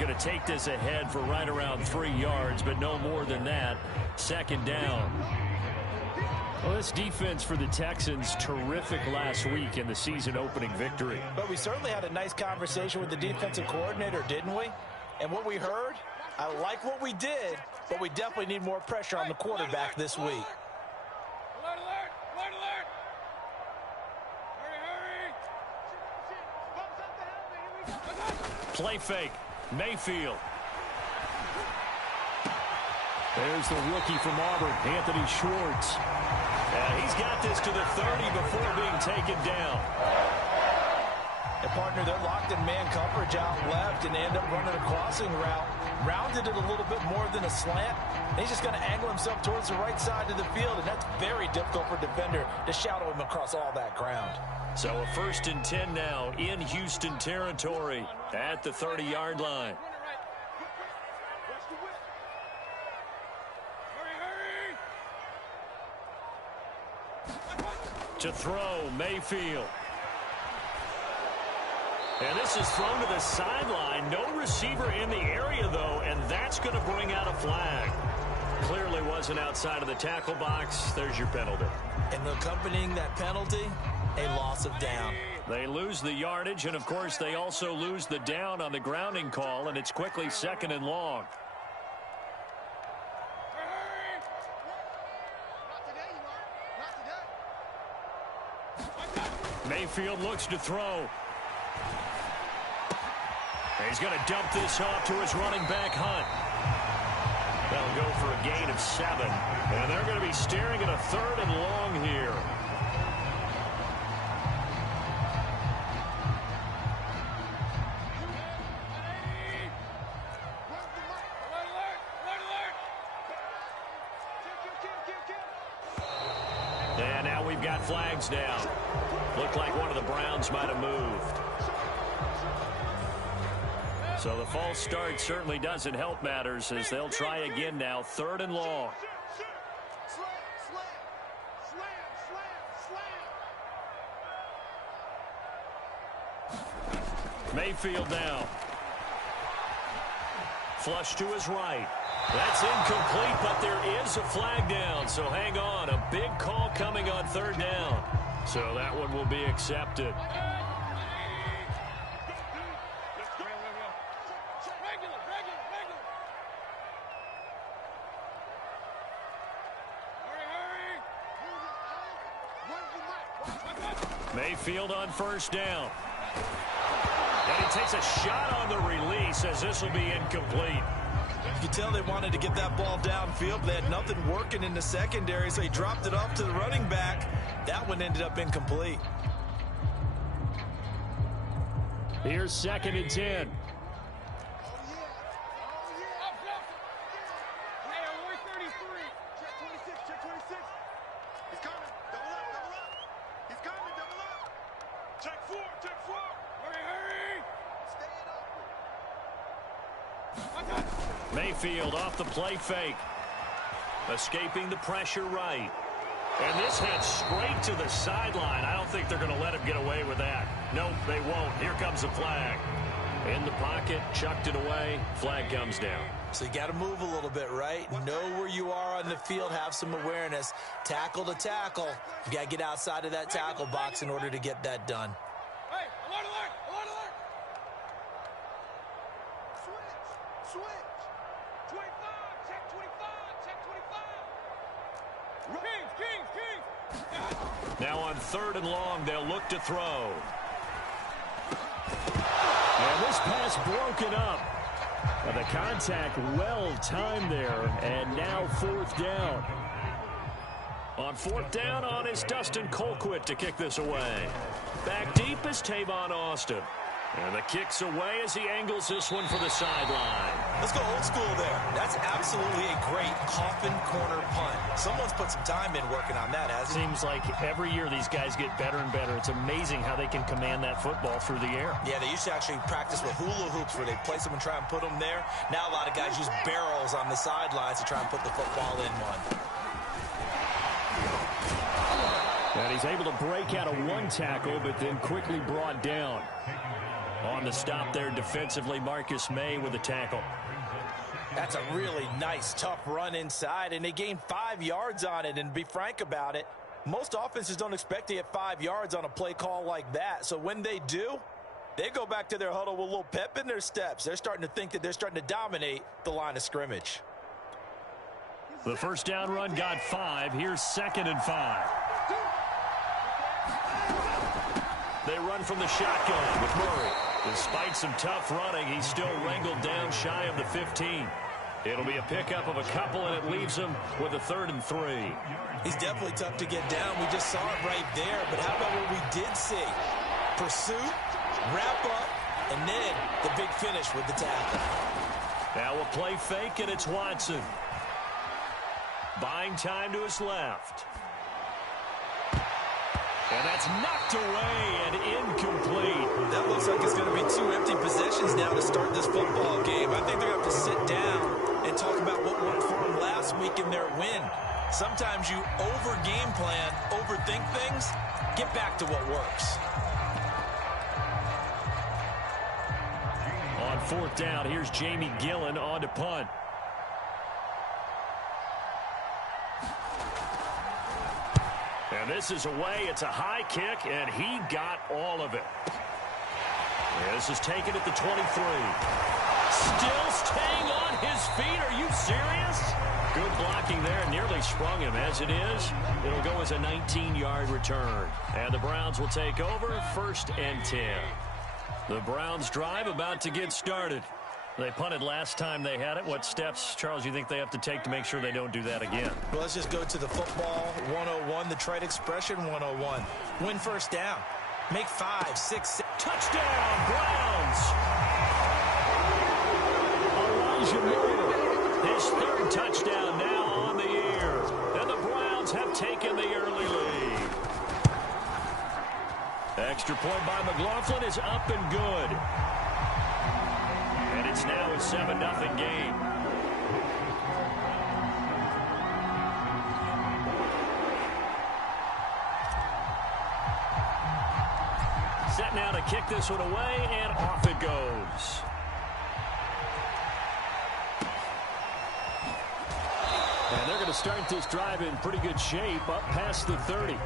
going to take this ahead for right around 3 yards, but no more than that. Second down. Well, this defense for the Texans, terrific last week in the season-opening victory. But we certainly had a nice conversation with the defensive coordinator, didn't we? And what we heard, I like what we did, but we definitely need more pressure on the quarterback this week. Alert, alert, alert, alert. Hurry, hurry. Play fake. Mayfield. There's the rookie from Auburn, Anthony Schwartz. He's got this to the 30 before being taken down. And, partner, they're locked in man coverage out left and end up running a crossing route. Rounded it a little bit more than a slant. He's just going to angle himself towards the right side of the field, and that's very difficult for a defender to shadow him across all that ground. So a 1st and 10 now in Houston territory at the 30-yard line. To throw, Mayfield. And this is thrown to the sideline. No receiver in the area, though, and that's going to bring out a flag. Clearly wasn't outside of the tackle box. There's your penalty. And accompanying that penalty, a loss of down. They lose the yardage, and, of course, they also lose the down on the grounding call, and it's quickly 2nd and long. Mayfield looks to throw. He's going to dump this off to his running back, Hunt. They'll go for a gain of 7. And they're going to be staring at a 3rd and long here. And now we've got flags down. Looked like one of the Browns might have moved. So the false start certainly doesn't help matters as they'll try again now. 3rd and long. Mayfield now. Flush to his right. That's incomplete, but there is a flag down. So hang on. A big call coming on 3rd down. So that one will be accepted. Mayfield on 1st down. And he takes a shot on the release as this will be incomplete. You can tell they wanted to get that ball downfield. They had nothing working in the secondary, so he dropped it off to the running back. That one ended up incomplete. Here's 2nd and 10. Mayfield off the play fake. Escaping the pressure right. And this heads straight to the sideline. I don't think they're going to let him get away with that. Nope, they won't. Here comes the flag. In the pocket, chucked it away. Flag comes down. So you got to move a little bit, right? Know where you are on the field. Have some awareness. Tackle to tackle. You got to get outside of that tackle box in order to get that done. Hey, alert, alert, alert, alert. Switch. 25, check 25, check 25. Kings. Now on 3rd and long, they'll look to throw. And this pass broken up. And the contact well timed there, and now 4th down. On 4th down on is Dustin Colquitt to kick this away. Back deep is Tavon Austin. And the kick's away as he angles this one for the sideline. Let's go old school there. That's absolutely a great coffin corner punt. Someone's put some time in working on that, hasn't he? Seems like every year these guys get better and better. It's amazing how they can command that football through the air. Yeah, they used to actually practice with hula hoops where they place them and try and put them there. Now a lot of guys use barrels on the sidelines to try and put the football in one. And he's able to break out of one tackle, but then quickly brought down. On the stop there defensively, Marcus May with a tackle. That's a really nice, tough run inside, and they gained 5 yards on it. And to be frank about it, most offenses don't expect to get 5 yards on a play call like that. So when they do, they go back to their huddle with a little pep in their steps. They're starting to think that they're starting to dominate the line of scrimmage. The first down run got 5. Here's 2nd and 5. They run from the shotgun with Murray. Despite some tough running, he's still wrangled down shy of the 15. It'll be a pickup of a couple, and it leaves him with a 3rd and 3. He's definitely tough to get down. We just saw it right there. But how about what we did see? Pursuit, wrap up, and then the big finish with the tackle. Now a play fake, and it's Watson. Buying time to his left. And that's knocked away and incomplete. That looks like it's going to be 2 empty possessions now to start this football game. I think they're going to have to sit down and talk about what worked for them last week in their win. Sometimes you over-game plan, overthink things, get back to what works. On 4th down, here's Jamie Gillen on to punt. And this is away. It's a high kick, and he got all of it. This is taken at the 23. Still staying on his feet. Are you serious? Good blocking there. Nearly sprung him. As it is, it'll go as a 19-yard return. And the Browns will take over 1st and 10. The Browns drive about to get started. They punted last time they had it. What steps, Charles, you think they have to take to make sure they don't do that again? Well, let's just go to the football 101, the trade expression 101. Win first down. Make 5, 6, 7. Touchdown, Browns! Elijah Moore, his 3rd touchdown now on the year. And the Browns have taken the early lead. Extra point by McLaughlin is up and good. And it's now a 7-0 game. Set now to kick this one away, and off it goes. And they're going to start this drive in pretty good shape up past the 30.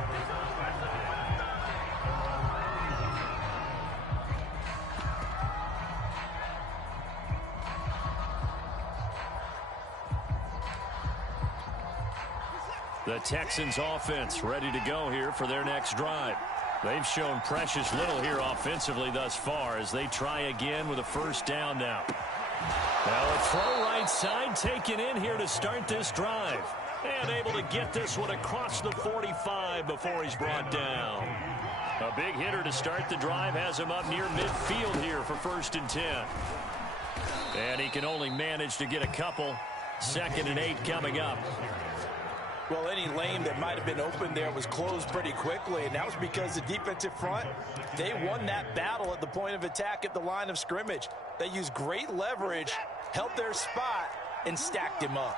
The Texans offense ready to go here for their next drive. They've shown precious little here offensively thus far as they try again with a 1st down now. Now a throw right side taken in here to start this drive. And able to get this one across the 45 before he's brought down. A big hitter to start the drive has him up near midfield here for 1st and 10. And he can only manage to get a couple. 2nd and 8 coming up. Well, any lane that might have been open there was closed pretty quickly, and that was because the defensive front, they won that battle at the point of attack at the line of scrimmage. They used great leverage, held their spot, and stacked him up.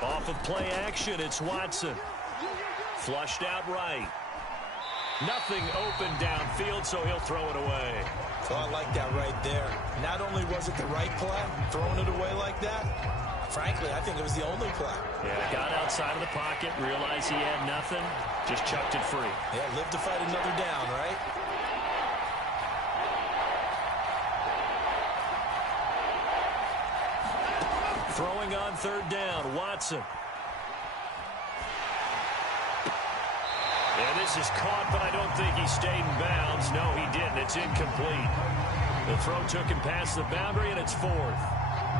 Off of play action, it's Watson. Flushed out right. Nothing open downfield, so he'll throw it away. Oh, I like that right there. Not only was it the right play, throwing it away like that, frankly, I think it was the only play. Yeah, got outside of the pocket, realized he had nothing, just chucked it free. Yeah, live to fight another down, right? Throwing on 3rd down, Watson. And this is caught, but I don't think he stayed in bounds. No, he didn't. It's incomplete. The throw took him past the boundary, and it's 4th.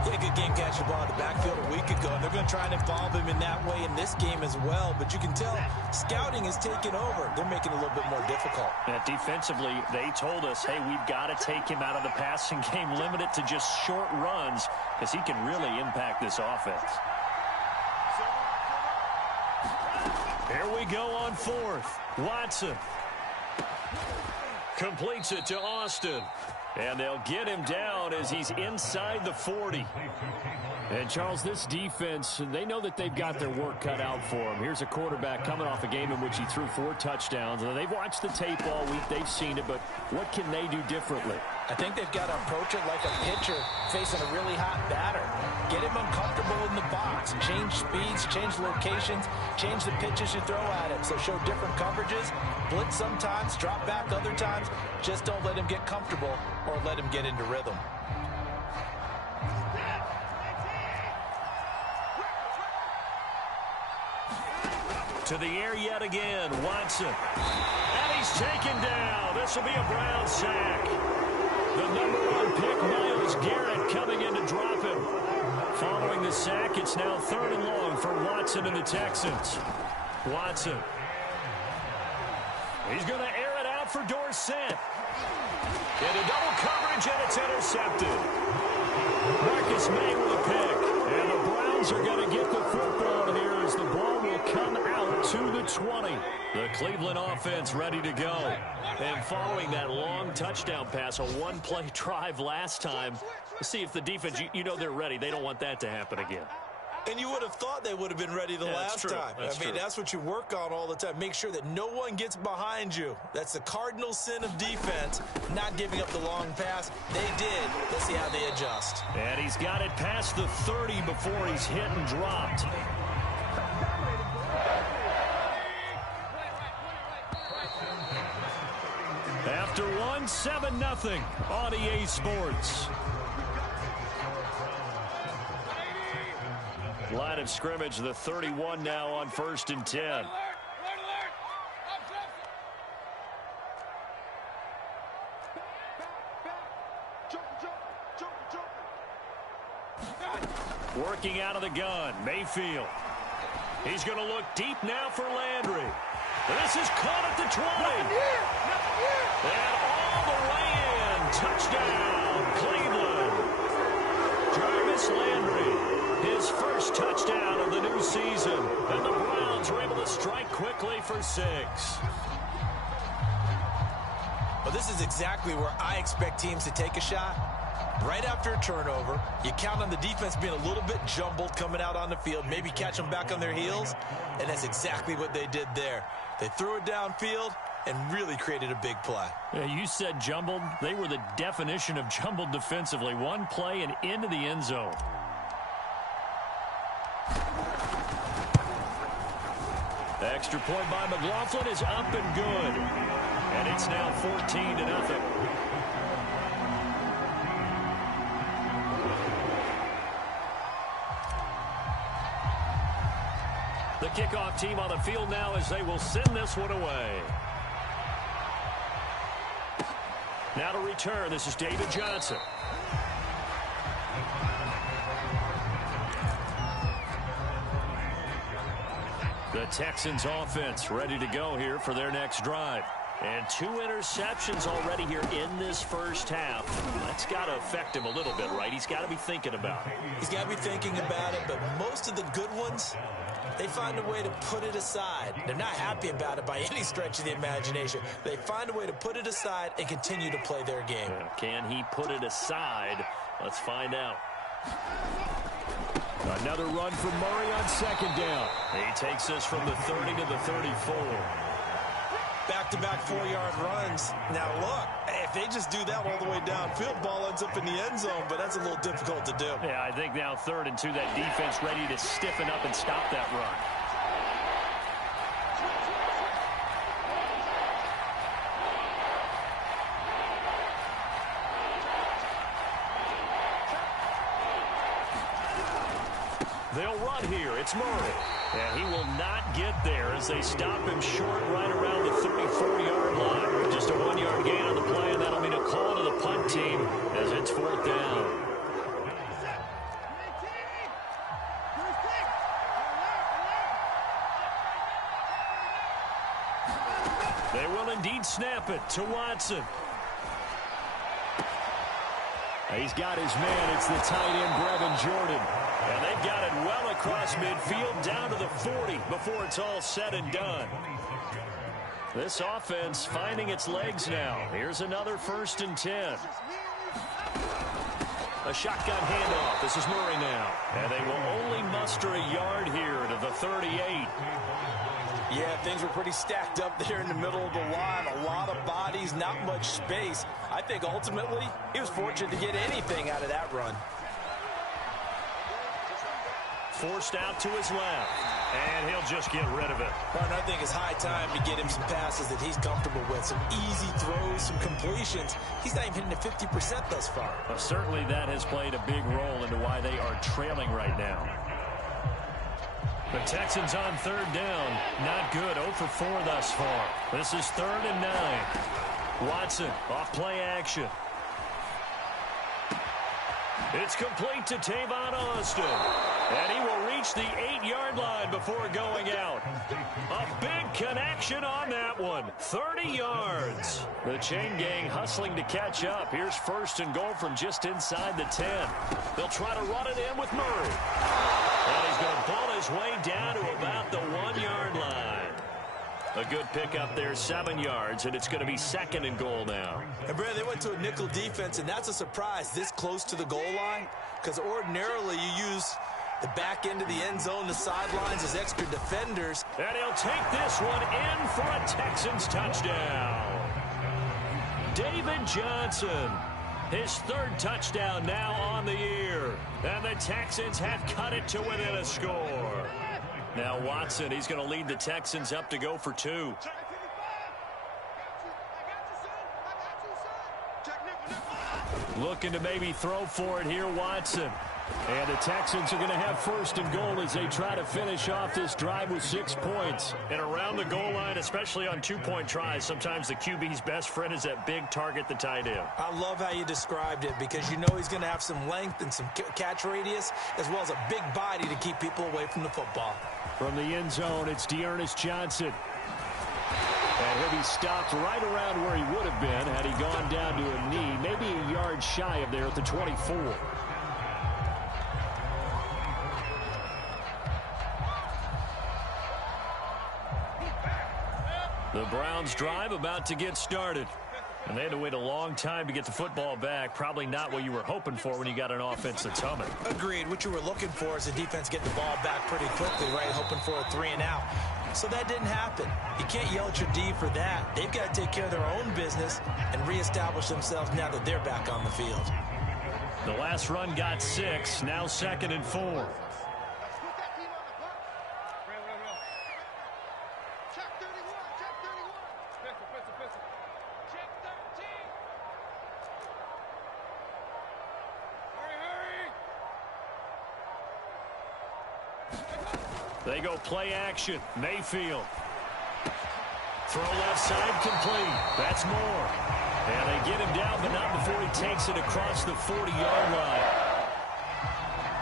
Yeah, good game catching the ball in the backfield a week ago, and they're going to try and involve him in that way in this game as well. But you can tell scouting is taking over. They're making it a little bit more difficult. Defensively, they told us, hey, we've got to take him out of the passing game, limit it to just short runs, because he can really impact this offense. Here we go on 4th. Watson completes it to Austin. And they'll get him down as he's inside the 40. And, Charles, this defense, they know that they've got their work cut out for them. Here's a quarterback coming off a game in which he threw 4 touchdowns. And they've watched the tape all week. They've seen it, but what can they do differently? I think they've got to approach it like a pitcher facing a really hot batter. Get him uncomfortable in the box. Change speeds, change locations, change the pitches you throw at him. So show different coverages. Blitz sometimes, drop back other times. Just don't let him get comfortable or let him get into rhythm. To the air yet again, Watson. And he's taken down. This will be a Brown sack. The #1 pick, Myles Garrett, coming in to drop him. Following the sack, it's now 3rd and long for Watson and the Texans. Watson. He's going to air it out for Dorsett. Into double coverage, and it's intercepted. Marcus May with a pick. And the Browns are going to get the football here as the ball will come out to the 20. The Cleveland offense ready to go. And following that long touchdown pass, a one-play drive last time, see if the defense, you know they're ready. They don't want that to happen again. And you would have thought they would have been ready the last time. I mean, that's what you work on all the time. Make sure that no one gets behind you. That's the cardinal sin of defense, not giving up the long pass. They did. Let's see how they adjust. And he's got it past the 30 before he's hit and dropped. After 1, 7-0 on EA Sports. Line of scrimmage, the 31 now on 1st and 10. Working out of the gun, Mayfield. He's going to look deep now for Landry. This is caught at the 20. And all the way in. Touchdown, Cleveland. Jarvis Landry, his first touchdown of the new season. And the Browns are able to strike quickly for 6. Well, this is exactly where I expect teams to take a shot. Right after a turnover, you count on the defense being a little bit jumbled coming out on the field, maybe catch them back on their heels, and that's exactly what they did there. They threw it downfield and really created a big play. Yeah, you said jumbled. They were the definition of jumbled defensively. One play and into the end zone. The extra point by McLaughlin is up and good. And it's now 14-0. The kickoff team on the field now as they will send this one away. Now to return, this is David Johnson. The Texans offense ready to go here for their next drive. And 2 interceptions already here in this first half. That's got to affect him a little bit, right? He's got to be thinking about it. He's got to be thinking about it, but most of the good ones, they find a way to put it aside. They're not happy about it by any stretch of the imagination. They find a way to put it aside and continue to play their game. Can he put it aside? Let's find out. Another run for Murray on 2nd down. He takes us from the 30 to the 34. Back-to-back 4-yard runs. Now, look, if they just do that all the way downfield, ball ends up in the end zone, but that's a little difficult to do. Yeah, I think now 3rd and 2, that defense ready to stiffen up and stop that run. They'll run here. It's Murray. And he will not get there as they stop him short right around the 34-yard line. Just a 1-yard gain on the play, and that'll mean a call to the punt team as it's 4th down. They will indeed snap it to Watson. He's got his man. It's the tight end, Brevin Jordan. And they've got it well across midfield down to the 40 before it's all said and done. This offense finding its legs now. Here's another 1st and 10. A shotgun handoff. This is Murray now. And they will only muster a yard here to the 38. Yeah, things were pretty stacked up there in the middle of the line. A lot of bodies, not much space. I think ultimately he was fortunate to get anything out of that run. Forced out to his left. And he'll just get rid of it. Partner, I think it's high time to get him some passes that he's comfortable with. Some easy throws, some completions. He's not even hitting the 50% thus far. Well, certainly that has played a big role into why they are trailing right now. The Texans on 3rd down. Not good. 0 for 4 thus far. This is 3rd and 9. Watson off play action. It's complete to Tavon Austin. And he will reach the 8-yard line before going out. A big connection on that one. 30 yards. The chain gang hustling to catch up. Here's 1st and goal from just inside the 10. They'll try to run it in with Murray. And he's going to pull his way down to about the 1-yard line. A good pickup there, 7 yards, and it's going to be 2nd and goal now. And Brad, they went to a nickel defense, and that's a surprise this close to the goal line, because ordinarily you use the back end of the end zone, the sidelines as extra defenders. And he'll take this one in for a Texans touchdown. David Johnson, his 3rd touchdown now on the year. And the Texans have cut it to within a score. Now Watson, he's going to lead the Texans up to go for 2. Looking to maybe throw for it here, Watson. And the Texans are going to have 1st and goal as they try to finish off this drive with 6 points. And around the goal line, especially on 2-point tries, sometimes the QB's best friend is that big target, the tight end. I love how you described it, because you know he's going to have some length and some catch radius, as well as a big body to keep people away from the football. From the end zone, it's Dearness Johnson. And he'll be stopped right around where he would have been had he gone down to a knee, maybe a yard shy of there at the 24. The Browns drive about to get started. And they had to wait a long time to get the football back. Probably not what you were hoping for when you got an offense that's humming. Agreed. What you were looking for is the defense getting the ball back pretty quickly, right? Hoping for a 3 and out. So that didn't happen. You can't yell at your D for that. They've got to take care of their own business and reestablish themselves now that they're back on the field. The last run got 6. Now 2nd and 4. They go play action. Mayfield. Throw left side complete. That's Moore. And they get him down, but not before he takes it across the 40-yard line.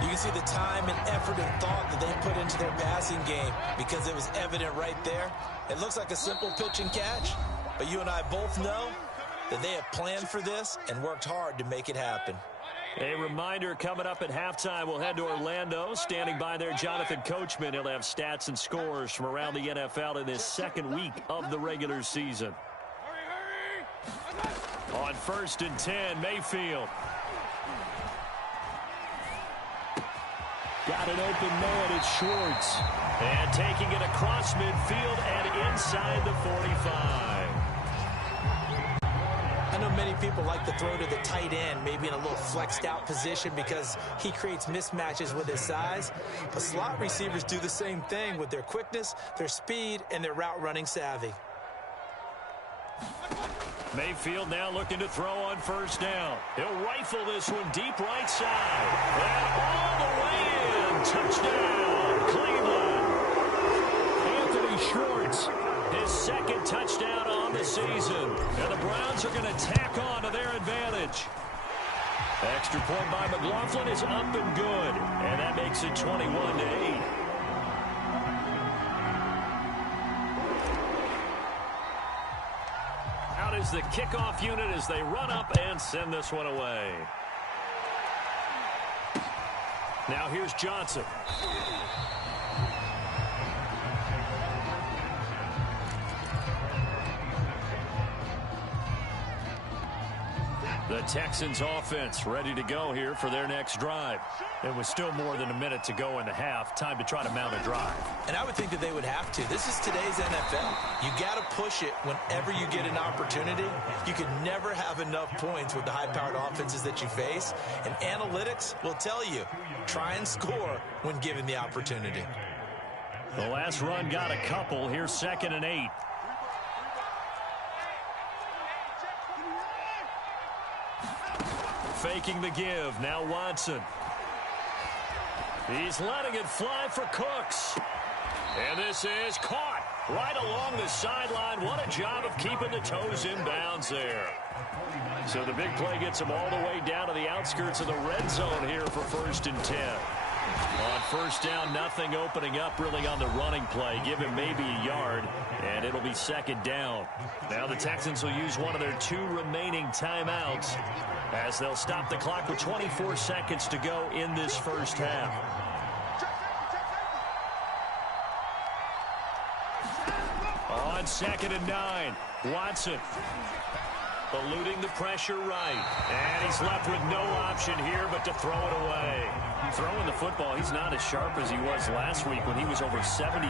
You can see the time and effort and thought that they put into their passing game, because it was evident right there. It looks like a simple pitch and catch, but you and I both know that they have planned for this and worked hard to make it happen. A reminder, coming up at halftime, we'll head to Orlando. Standing by there, Jonathan Coachman. He'll have stats and scores from around the NFL in this 2nd week of the regular season. On 1st and 10, Mayfield. Got an open man, it's Schwartz. And taking it across midfield and inside the 45. I know many people like to throw to the tight end, maybe in a little flexed out position, because he creates mismatches with his size. But slot receivers do the same thing with their quickness, their speed, and their route running savvy. Mayfield now looking to throw on 1st down. He'll rifle this one deep right side. And all the way in. Touchdown, Cleveland. Anthony Schwartz, his 2nd touchdown on the season. And the Browns are going to tack on to their advantage. Extra point by McLaughlin is up and good. And that makes it 21-8. Out is the kickoff unit as they run up and send this one away. Now here's Johnson. The Texans offense ready to go here for their next drive. It was still more than a minute to go in the half. Time to try to mount a drive. And I would think that they would have to. This is today's NFL. You got to push it whenever you get an opportunity. You can never have enough points with the high-powered offenses that you face. And analytics will tell you, try and score when given the opportunity. The last run got a couple. Here's 2nd and 8. Faking the give. Now Watson. He's letting it fly for Cooks. And this is caught right along the sideline. What a job of keeping the toes in bounds there. So the big play gets him all the way down to the outskirts of the red zone here for 1st and 10. On 1st down, nothing opening up really on the running play. Give him maybe a yard, and it'll be 2nd down. Now the Texans will use one of their 2 remaining timeouts as they'll stop the clock with 24 seconds to go in this first half. On 2nd and 9, Watson eluding the pressure right. And he's left with no option here but to throw it away. Throwing the football, he's not as sharp as he was last week when he was over 70%.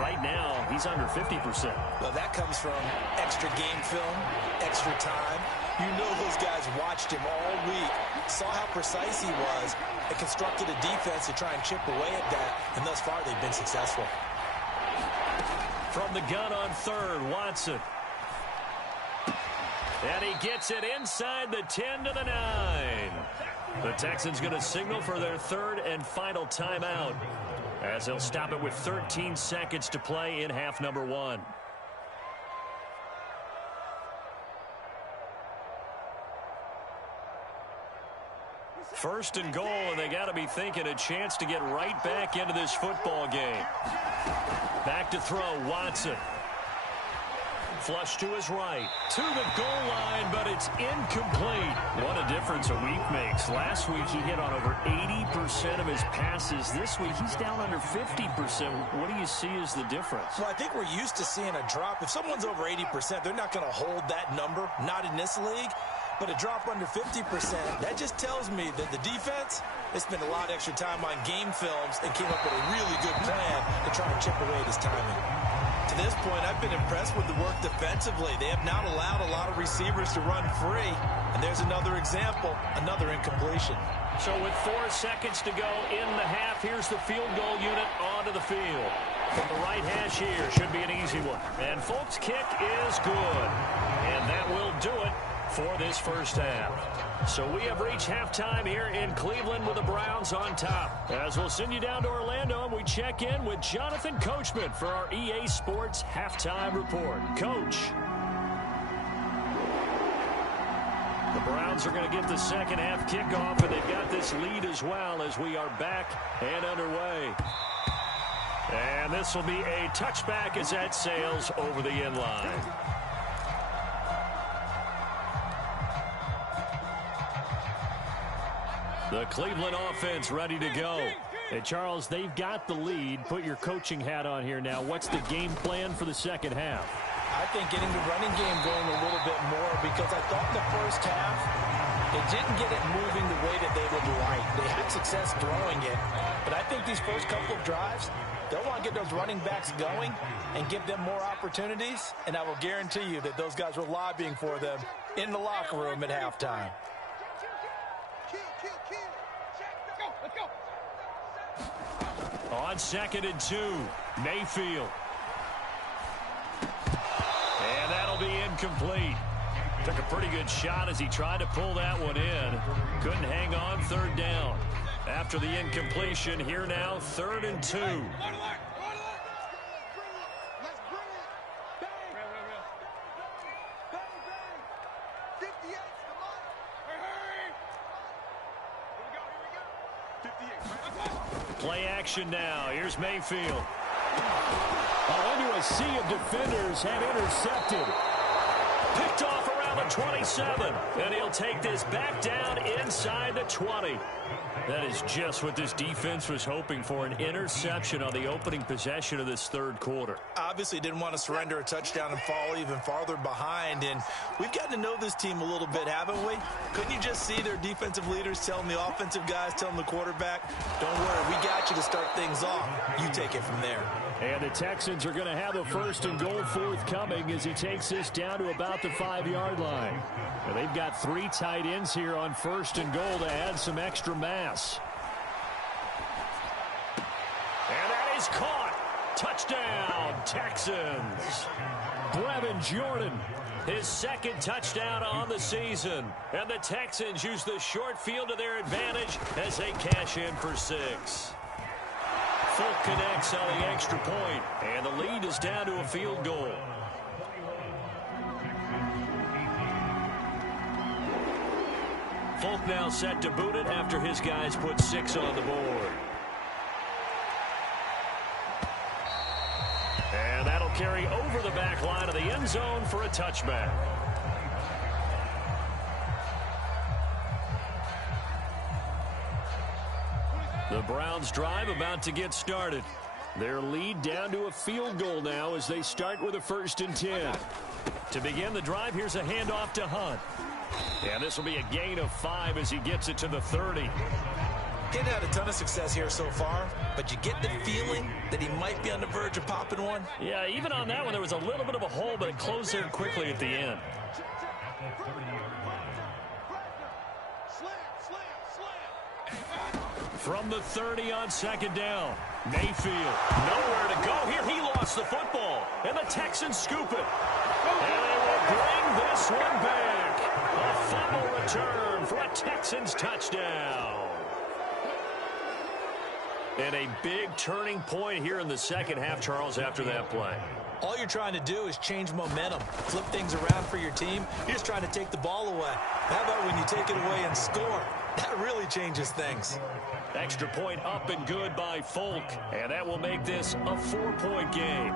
Right now, he's under 50%. Well, that comes from extra game film, extra time. You know those guys watched him all week, saw how precise he was, and constructed a defense to try and chip away at that, and thus far they've been successful. From the gun on 3rd, Watson. And he gets it inside the 10 to the 9. The Texans going to signal for their 3rd and final timeout as they'll stop it with 13 seconds to play in half number 1. First and goal, and they got to be thinking a chance to get right back into this football game. Back to throw, Watson. Flush to his right, to the goal line, but it's incomplete. What a difference a week makes. Last week he hit on over 80% of his passes. This week he's down under 50%. What do you see as the difference? Well, I think we're used to seeing a drop. If someone's over 80%, they're not going to hold that number, not in this league. But a drop under 50%, that just tells me that the defense has spent a lot of extra time on game films and came up with a really good plan to try and chip away at his timing. To this point, I've been impressed with the work defensively. They have not allowed a lot of receivers to run free. And there's another example, another incompletion. So with 4 seconds to go in the half, here's the field goal unit onto the field. From the right hash here, should be an easy one. And Folk's kick is good. And that will do it for this first half. So we have reached halftime here in Cleveland with the Browns on top. As we'll send you down to Orlando and we check in with Jonathan Coachman for our EA Sports Halftime Report. Coach. The Browns are going to get the second half kickoff, and they've got this lead as well as we are back and underway. And this will be a touchback as that sails over the end line. The Cleveland offense ready to go. Hey, Charles, they've got the lead. Put your coaching hat on here now. What's the game plan for the second half? I think getting the running game going a little bit more, because I thought in the first half it didn't get it moving the way that they would like. They had success throwing it, but I think these first couple of drives, they'll want to get those running backs going and give them more opportunities, and I will guarantee you that those guys were lobbying for them in the locker room at halftime. On 2nd and 2, Mayfield. And that'll be incomplete. Took a pretty good shot as he tried to pull that one in. Couldn't hang on 3rd down. After the incompletion, here now, 3rd and 2. Play action now. Here's Mayfield. Into a sea of defenders, have intercepted. Picked off around around the 27. And he'll take this back down inside the 20. That is just what this defense was hoping for, an interception on the opening possession of this third quarter. Obviously didn't want to surrender a touchdown and fall even farther behind. And we've gotten to know this team a little bit, haven't we? Couldn't you just see their defensive leaders telling the offensive guys, telling the quarterback, don't worry, we got you to start things off. You take it from there. And the Texans are going to have a 1st and goal forthcoming as he takes this down to about the 5-yard line. Now, they've got 3 tight ends here on 1st and goal to add some extra mass. And that is caught. Touchdown, Texans. Brevin Jordan. His 2nd touchdown on the season. And the Texans use the short field to their advantage as they cash in for 6. Folk connects on the extra point, and the lead is down to a field goal. Folk now set to boot it after his guys put 6 on the board. And that'll carry over the back line of the end zone for a touchback. The Browns drive about to get started. Their lead down to a field goal now as they start with a 1st and 10. To begin the drive, here's a handoff to Hunt. And this will be a gain of 5 as he gets it to the 30. He hadn't had a ton of success here so far, but you get the feeling that he might be on the verge of popping one. Yeah, even on that one, there was a little bit of a hole, but it closed there quickly at the end. From the 30 on 2nd down. Mayfield, nowhere to go here. He lost the football, and the Texans scoop it. And they will bring this one back. A fumble return for a Texans touchdown. And a big turning point here in the second half, Charles, after that play. All you're trying to do is change momentum, flip things around for your team. You're just trying to take the ball away. How about when you take it away and score? That really changes things. Extra point up and good by Folk, and that will make this a 4-point game.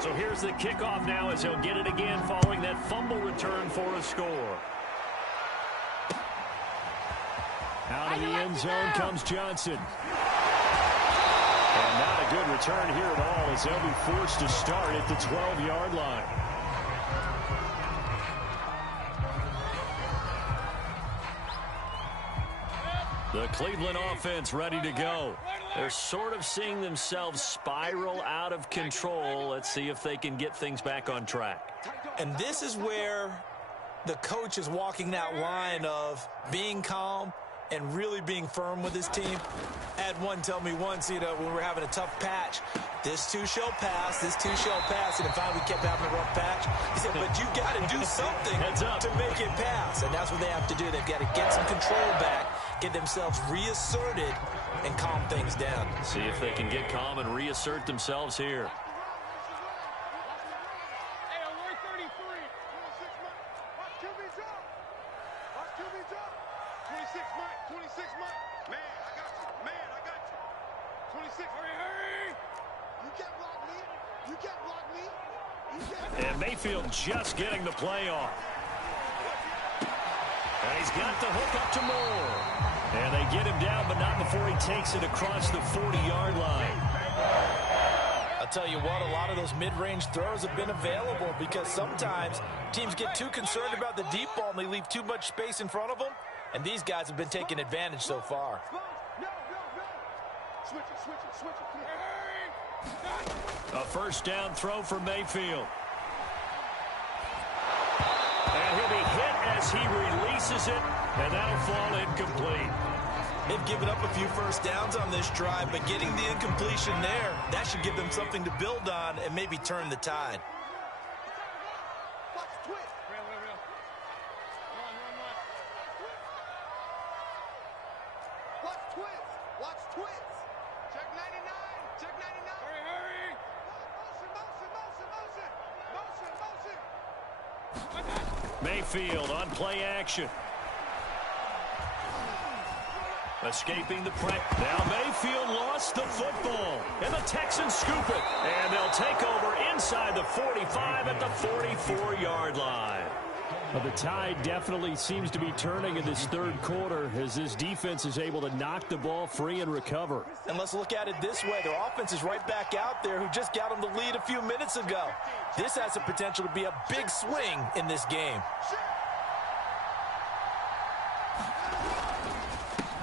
So here's the kickoff now as he'll get it again following that fumble return for a score. Out of the end zone comes Johnson. And not a good return here at all as they'll be forced to start at the 12-yard line. The Cleveland offense ready to go. They're sort of seeing themselves spiral out of control. Let's see if they can get things back on track. And this is where the coach is walking that line of being calm and really being firm with his team. I had one tell me once, when we were having a tough patch, this too shall pass, this too shall pass, and finally we kept having a rough patch. He said, but you got to do something to make it pass, and that's what they have to do. They've got to get some control back, get themselves reasserted, and calm things down. See if they can get calm and reassert themselves here. And Mayfield just getting the play off. And he's got the hook up to Moore. And they get him down, but not before he takes it across the 40-yard line. I'll tell you what, a lot of those mid-range throws have been available because sometimes teams get too concerned about the deep ball and they leave too much space in front of them. And these guys have been taking advantage so far. A 1st down throw for Mayfield. And he'll be hit as he releases it, and that'll fall incomplete. They've given up a few 1st downs on this drive, but getting the incompletion there, that should give them something to build on and maybe turn the tide. Mayfield on play action. Escaping the pressure. Now Mayfield lost the football. And the Texans scoop it. And they'll take over inside the 45 at the 44-yard line. Well, the tide definitely seems to be turning in this third quarter as this defense is able to knock the ball free and recover. And let's look at it this way. Their offense is right back out there who just got them the lead a few minutes ago. This has the potential to be a big swing in this game.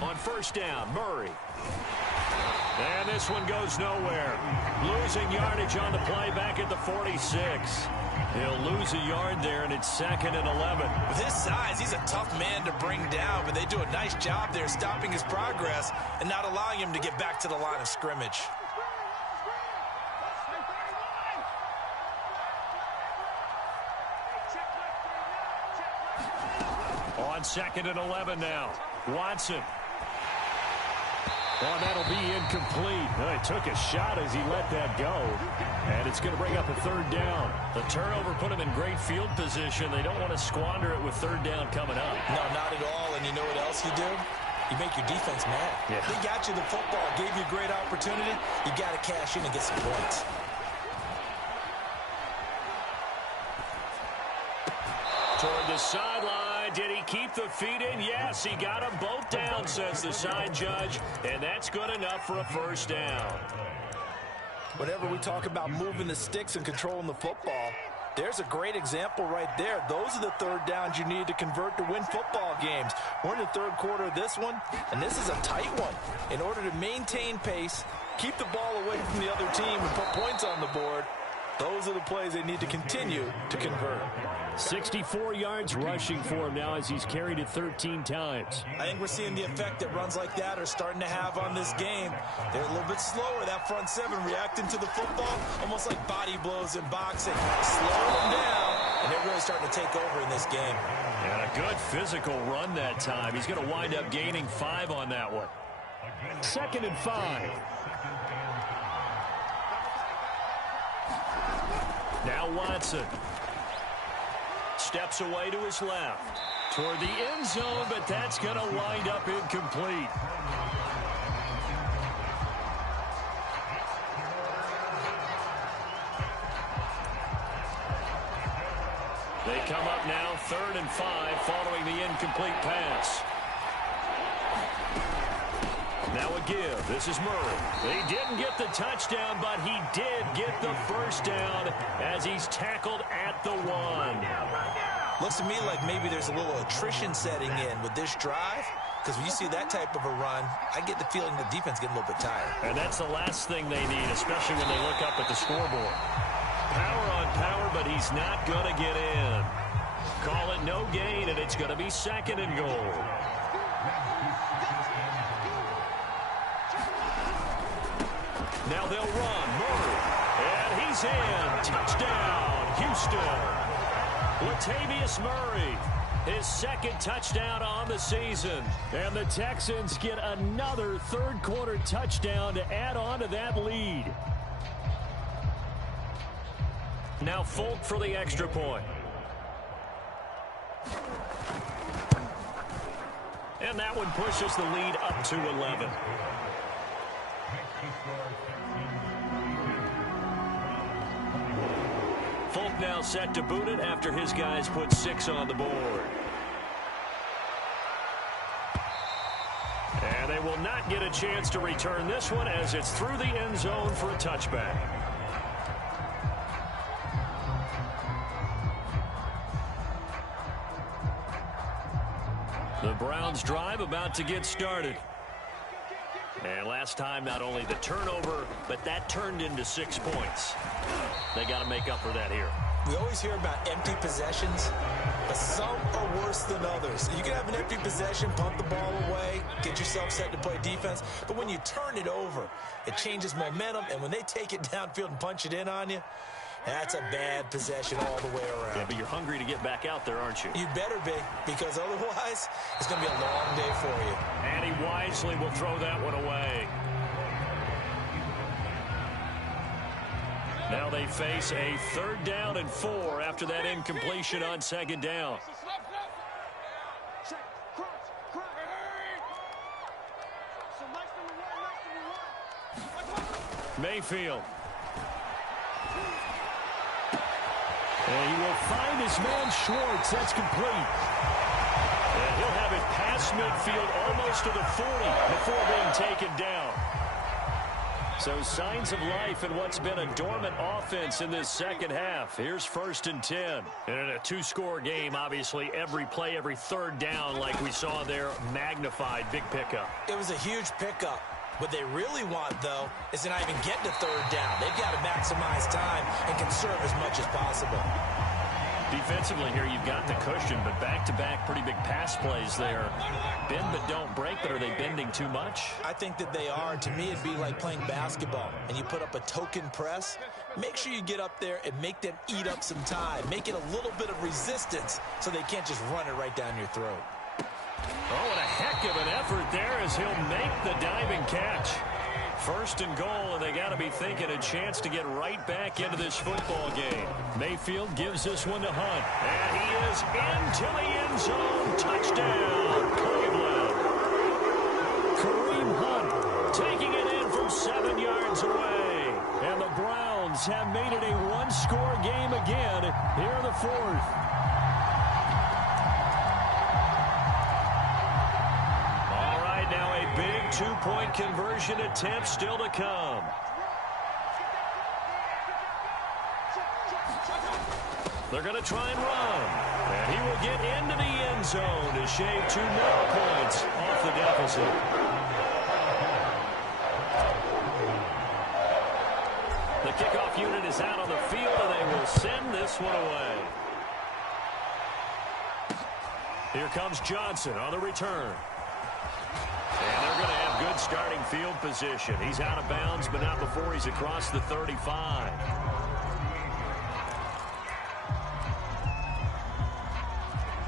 On first down, Murray. And this one goes nowhere. Losing yardage on the play back at the 46. He'll lose a yard there, and it's 2nd and 11. With his size, he's a tough man to bring down, but they do a nice job there stopping his progress and not allowing him to get back to the line of scrimmage. On 2nd and 11 now. Watson. Oh, that'll be incomplete. He took a shot as he let that go. And it's going to bring up a 3rd down. The turnover put him in great field position. They don't want to squander it with 3rd down coming up. No, not at all. And you know what else you do? You make your defense mad. Yeah. They got you the football, gave you a great opportunity. You got to cash in and get some points. Toward the sideline. Did he keep the feet in? Yes, he got them both down, says the side judge. And that's good enough for a 1st down. Whenever we talk about moving the sticks and controlling the football, there's a great example right there. Those are the 3rd downs you need to convert to win football games. We're in the 3rd quarter of this one, and this is a tight one. In order to maintain pace, keep the ball away from the other team, and put points on the board, those are the plays they need to continue to convert. 64 yards rushing for him now as he's carried it 13 times. I think we're seeing the effect that runs like that are starting to have on this game. They're a little bit slower, that front 7, reacting to the football, almost like body blows in boxing. Slow them down, and they're really starting to take over in this game. And a good physical run that time. He's going to wind up gaining 5 on that one. 2nd and 5. Now Watson. Steps away to his left. Toward the end zone, but that's going to wind up incomplete. They come up now 3rd and 5 following the incomplete pass. Now a give. This is Murray. He didn't get the touchdown, but he did get the 1st down as he's tackled at the 1. Looks to me like maybe there's a little attrition setting in with this drive, because when you see that type of a run, I get the feeling the defense getting a little bit tired. And that's the last thing they need, especially when they look up at the scoreboard. Power on power, but he's not going to get in. Call it no gain, and it's going to be 2nd and goal. Now they'll run. Murray. And he's in. Touchdown, Houston. Latavius Murray, his 2nd touchdown on the season. And the Texans get another 3rd quarter touchdown to add on to that lead. Now Folk for the extra point. And that one pushes the lead up to 11. Folk now set to boot it after his guys put 6 on the board. And they will not get a chance to return this one as it's through the end zone for a touchback. The Browns drive about to get started. And last time, not only the turnover, but that turned into 6 points. They got to make up for that here. We always hear about empty possessions, but some are worse than others. You can have an empty possession, punt the ball away, get yourself set to play defense, but when you turn it over, it changes momentum, and when they take it downfield and punch it in on you, that's a bad possession all the way around. Yeah, but you're hungry to get back out there, aren't you? You better be, because otherwise, it's going to be a long day for you. And he wisely will throw that one away. Now they face a 3rd down and 4 after that incompletion on 2nd down. Mayfield. And he will find his man Schwartz. That's complete. And he'll have it past midfield almost to the 40 before being taken down. So signs of life in what's been a dormant offense in this second half. Here's 1st and 10. And in a two-score game, obviously, every play, every third down, like we saw there, magnified. Big pickup. It was a huge pickup. What they really want, though, is to not even get to third down. They've got to maximize time and conserve as much as possible. Defensively here, you've got the cushion, but back-to-back pretty big pass plays there. Bend but don't break, but are they bending too much? I think that they are. To me, it'd be like playing basketball, and you put up a token press. Make sure you get up there and make them eat up some time. Make it a little bit of resistance so they can't just run it right down your throat. Oh, what a heck of an effort there as he'll make the diving catch. 1st and goal, and they got to be thinking a chance to get right back into this football game. Mayfield gives this one to Hunt, and he is into the end zone. Touchdown, Cleveland. Kareem Hunt taking it in from 7 yards away. And the Browns have made it a one-score game again here in the 4th. Big two-point conversion attempt still to come. They're going to try and run. And he will get into the end zone to shave 2 more points off the deficit. The kickoff unit is out on the field, and they will send this one away. Here comes Johnson on the return. And they're going to have good starting field position. He's out of bounds, but not before he's across the 35.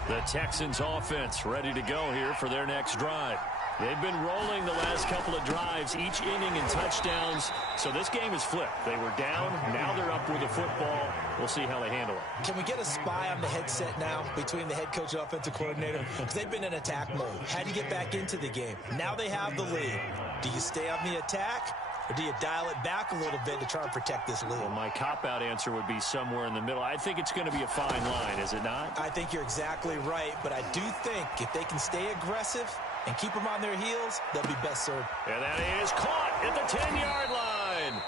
The Texans offense ready to go here for their next drive. They've been rolling the last couple of drives, each inning in touchdowns. So this game is flipped. They were down. Now they're up with the football. We'll see how they handle it. Can we get a spy on the headset now between the head coach and offensive coordinator? Because they've been in attack mode. Had to get back into the game. Now they have the lead. Do you stay on the attack, or do you dial it back a little bit to try and protect this lead? Well, my cop-out answer would be somewhere in the middle. I think it's going to be a fine line, is it not? I think you're exactly right, but I do think if they can stay aggressive and keep them on their heels, they'll be best served. And that is caught at the 10-yard line.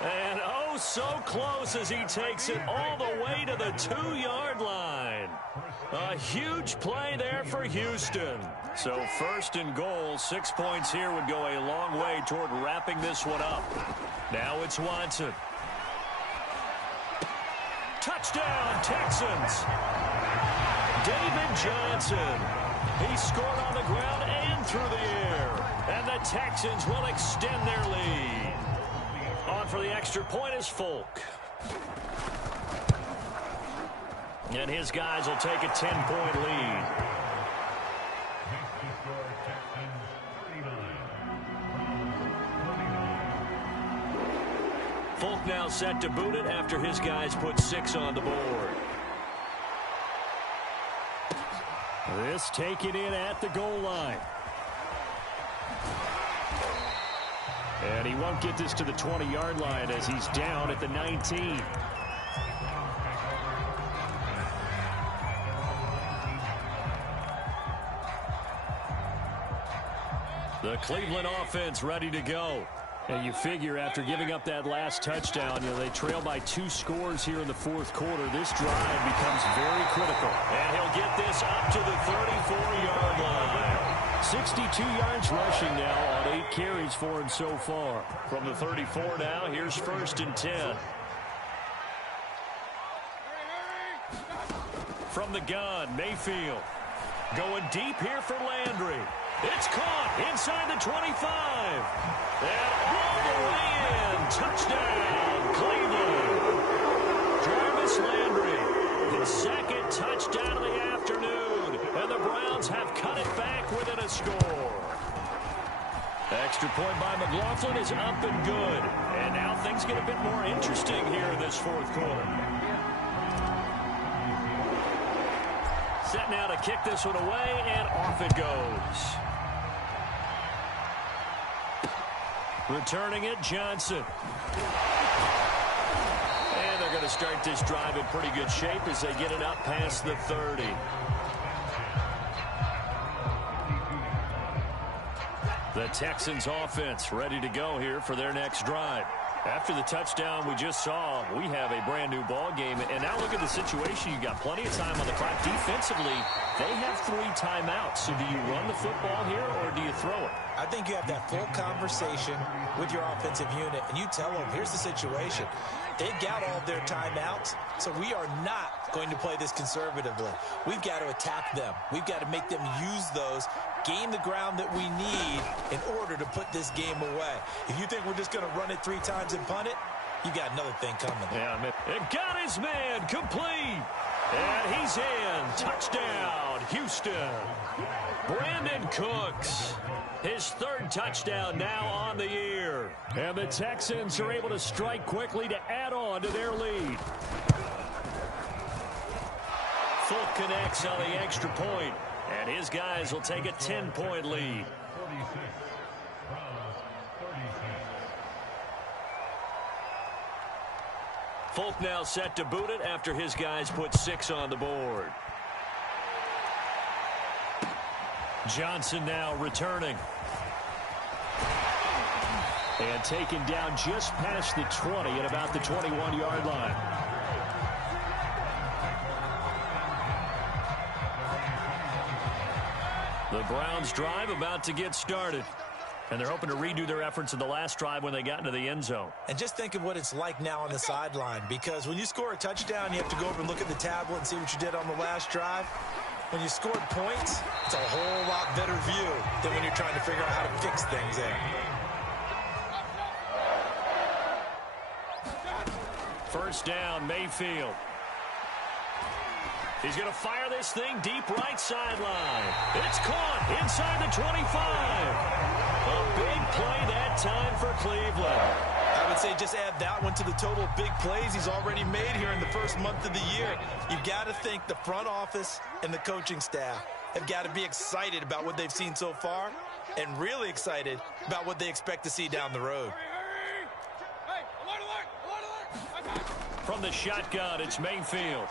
And oh, so close as he takes it all the way to the 2-yard line. A huge play there for Houston. So 1st and goal, 6 points here would go a long way toward wrapping this one up. Now it's Watson. Touchdown, Texans. David Johnson. He scored on the ground and through the air. And the Texans will extend their lead. On for the extra point is Folk. And his guys will take a 10-point lead. Folk now set to boot it after his guys put 6 on the board. This taken in at the goal line. And he won't get this to the 20-yard line as he's down at the 19. The Cleveland offense ready to go. And you figure after giving up that last touchdown, they trail by 2 scores here in the 4th quarter. This drive becomes very critical. And he'll get this up to the 34-yard line. 62 yards rushing now on 8 carries for him so far. From the 34 now, here's 1st and 10. From the gun, Mayfield. Going deep here for Landry. It's caught inside the 25. And all the way in. Touchdown, Cleveland. Jarvis Landry, his 2nd touchdown of the afternoon. And the Browns have cut it back within a score. Extra point by McLaughlin is up and good. And now things get a bit more interesting here in this 4th quarter. Set now to kick this one away, and off it goes. Returning it, Johnson. And they're going to start this drive in pretty good shape as they get it up past the 30. The Texans offense ready to go here for their next drive. After the touchdown we just saw, we have a brand new ball game. And now look at the situation. You got plenty of time on the clock. Defensively, they have 3 timeouts. So do you run the football here or do you throw it? I think you have that full conversation with your offensive unit, and you tell them, here's the situation. They've got all their timeouts, so we are not going to play this conservatively. We've got to attack them. We've got to make them use those, gain the ground that we need in order to put this game away. If you think we're just going to run it 3 times and punt it, you got another thing coming. Yeah, it got his man complete. And he's in. Touchdown, Houston. Brandon Cooks. His 3rd touchdown now on the year. And the Texans are able to strike quickly to add on to their lead. Fulk connects on the extra point, and his guys will take a 10-point lead. Fulk now set to boot it after his guys put 6 on the board. Johnson now returning. And taken down just past the 20 at about the 21-yard line. The Browns drive about to get started. And they're hoping to redo their efforts in the last drive when they got into the end zone. And just think of what it's like now on the sideline, because when you score a touchdown, you have to go over and look at the tablet and see what you did on the last drive. When you scored points, it's a whole lot better view than when you're trying to figure out how to fix things there. First down, Mayfield. He's going to fire this thing deep right sideline. It's caught inside the 25. A big play that time for Cleveland. I would say just add that one to the total of big plays he's already made here in the first month of the year. You've got to think the front office and the coaching staff have got to be excited about what they've seen so far and really excited about what they expect to see down the road. Hey, alert, alert, alert, alert. From the shotgun, it's Mayfield.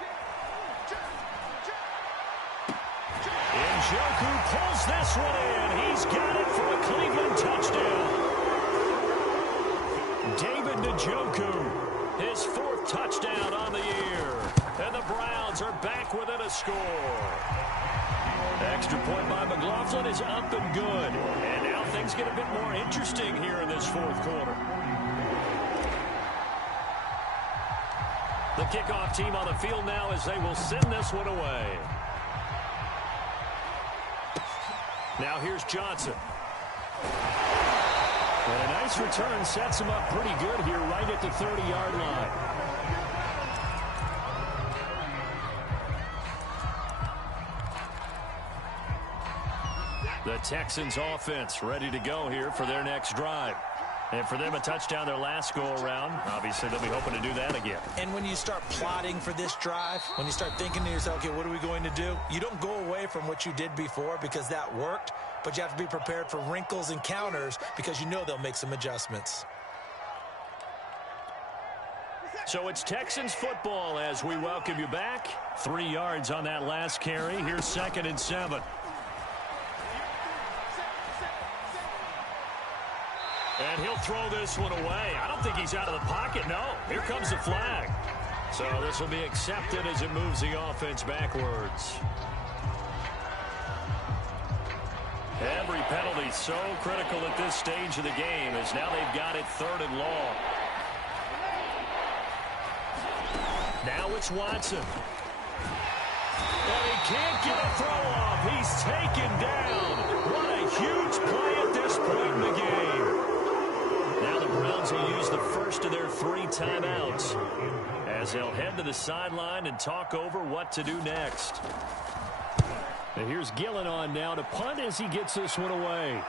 Njoku pulls this one in. He's got it for a Cleveland touchdown. David Njoku, his 4th touchdown on the year. And the Browns are back within a score. Extra point by McLaughlin is up and good. And now things get a bit more interesting here in this 4th quarter. The kickoff team on the field now as they will send this one away. Now here's Johnson. And a nice return sets him up pretty good here right at the 30-yard line. The Texans offense ready to go here for their next drive. And for them, a touchdown their last go-around. Obviously, they'll be hoping to do that again. And when you start plotting for this drive, when you start thinking to yourself, okay, what are we going to do? You don't go away from what you did before because that worked, but you have to be prepared for wrinkles and counters because you know they'll make some adjustments. So it's Texans football as we welcome you back. 3 yards on that last carry. Here's 2nd and 7. And he'll throw this one away. I don't think he's out of the pocket. No, here comes the flag. So this will be accepted as it moves the offense backwards. Every penalty so critical at this stage of the game as now they've got it 3rd and long. Now it's Watson. And he can't get a throw off. He's taken down. What a huge play at this point in the game. Now the Browns will use the first of their 3 timeouts as they'll head to the sideline and talk over what to do next. And here's Gillen on now to punt as he gets this one away.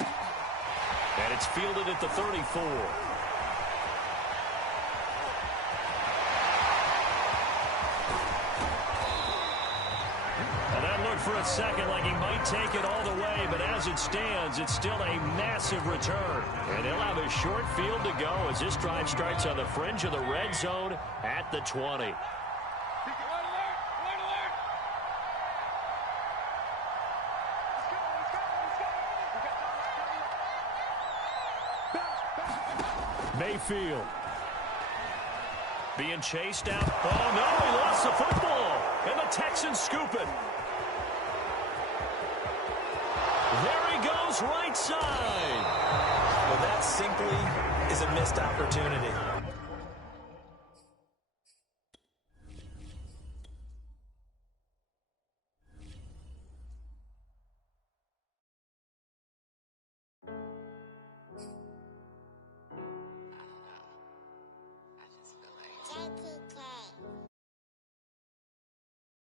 And it's fielded at the 34. for a second like he might take it all the way, but as it stands, it's still a massive return. And he'll have a short field to go as this drive starts on the fringe of the red zone at the 20. Mayfield being chased out. Oh, no, he lost the football. And the Texans scoop it. There he goes, right side. Well, that simply is a missed opportunity.